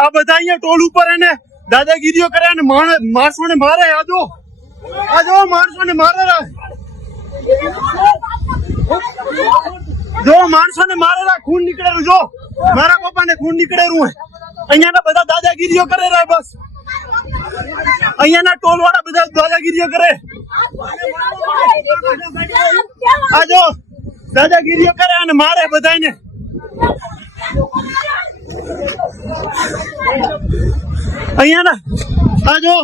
આ બધા અહીંયા ટોલ ઉપર એને દાદાગીરીઓ કરે અને માણ- માણસોને મારે, આ જો. આ જો, માણસોને મારે. રા. જો, માણસોને મારે રા ખૂન નીકળેલું, જો. મારા પપ્પાને ખૂન નીકળેલું હે અહીંયાના બધા દાદાગીરીઓ કરે રા, બસ. અહીંયાના ટોલ વાળા બધા દાદાગીરીઓ કરે. આ જો, દાદાગીરીઓ કરે અને મારે બધાને અહીંયા ના આ જો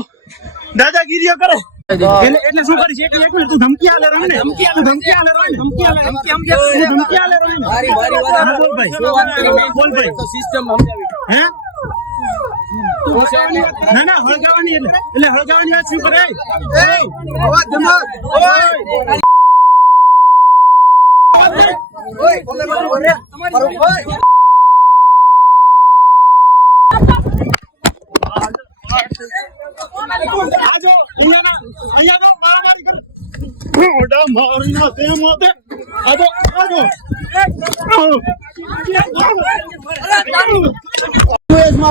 દાદાગીરીઓ કરે. એટલે એટલે શું કરીશ એક એક મિનિટ તું ધમકી આલે રહે ને. ધમકી આલે ધમકી આલે રહે ને. ધમકી આલે ધમકી આમ કે ધમકી આલે રહે ને. મારી મારી વાત બોલ ભાઈ. શું વાત કરી? મેં બોલ ભાઈ. તો સિસ્ટમ સમજાવી. હે? ના ના હળગાવાની એટલે. એટલે હળગાવાની વાત શું કરે? આજો અહીંયા ઓય. તો બોલે કરે મોઢા મારી ના તે મોતે આજો આજો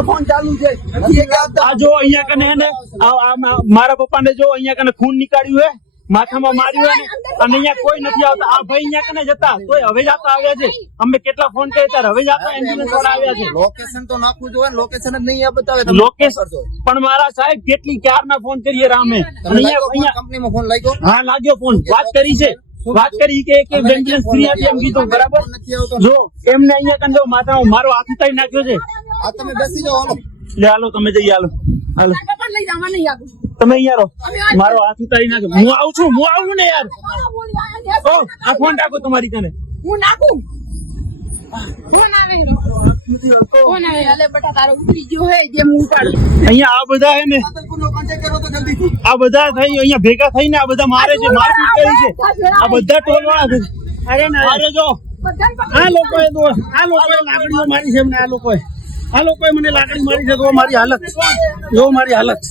ફોન ચાલુ છે નથી એક આપતા આ જો અહીંયા કને હે ને મારા જો અહીંયા કને ખૂન નીકાળ્યું હે. માથામાં માર્યું અને અહીંયા કોઈ નથી આવતા. આ ભાઈ અહીંયા કને જતા? તોય હવે જાતા આવ્યા છે. અમે કેટલા ફોન કર્યા ત્યારે હવે જાતા એમ્બ્યુલન્સ વાળા આવ્યા છે. લોકેશન તો નાખવું જોઈએ ને લોકેશન જ નહીં બતાવે તમે લોકેશ શું કરશો? પણ મારા સાહેબ કેટલી ક્યારના ફોન કરીએ રામે? અહીંયા કંપનીમાં ફોન લાગ્યો? હા લાગ્યો ફોન વાત કરી છે. વાત કરી કે એક એમ્બ્યુલન્સ ફ્રી આપી એમ કીધું બરાબર? નથી આવતો જો એમને અહીંયા કને માથા માથામાં મારો હાથ ઉતારી નાખ્યો છે. આ તમે બેસી જાઓ હાલો. લે હાલો તમે જઈ હાલો. હાલો. લઈ જવા નહીં આગળ તમે અહીંયા રહો. મારો હાથ ઉતારી નાખ્યો હું આવું છું હું આવું ને યાર. ઓ આ ફોન રાખો તમારી કને હું નાખું? ફોન આવે હેરો. ફોન આવે અલે બટા તારો ઉતરી ગયો હે જે હું ઉપાડું. અહીંયા આ બધા હે ને આદલપુરનો contact કરો તો જલ્દીથી. આ બધા થઈ અહીંયા ભેગા થઈને આ બધા મારે છે મારપીટ કરી છે. આ બધા ટોલ વાળા અરે જો. આ લોકો આ લોકો લાકડીઓ મારી છે આ લોકોએ. આ લોકોએ મને લાકડી મારી છે તો મારી હાલત. જો મારી હાલત.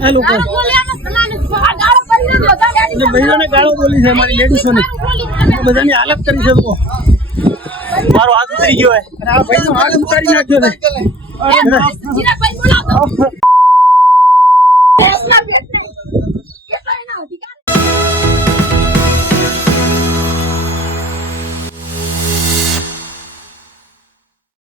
એ લોકો. જે ભાઈઓને ગાળો બોલી છે મારી લેડીઝોને બધાની હાલત કરી છે લોકો. મારો હાથ ઉતરી ગયો અને આ ભાઈ નો હાથ ઉતારી નાખ્યો છે.